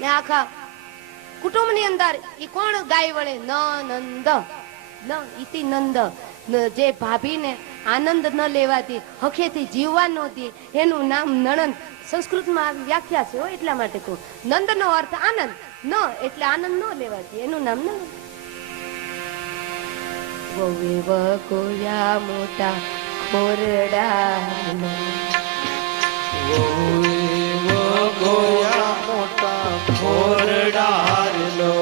ને આખા કુટુંબની અંદર ઈ કોણ ગાય વળે? નંદ ન ઇતિ નંદ. જે ભાભીને આનંદ ન લેવાતી, હખેથી જીવવા નહોતી, એનું નામ નણંદ. સંસ્કૃતમાં વ્યાખ્યા છે એટલા માટે કહું. નંદનો અર્થ આનંદ, ન એટલે આનંદ ન લેવાતી, એનું નામ નણંદ. વહુએ વગોયા મોટા ખોરડા, વહુએ વગોયા મોટા ખોરડા લો.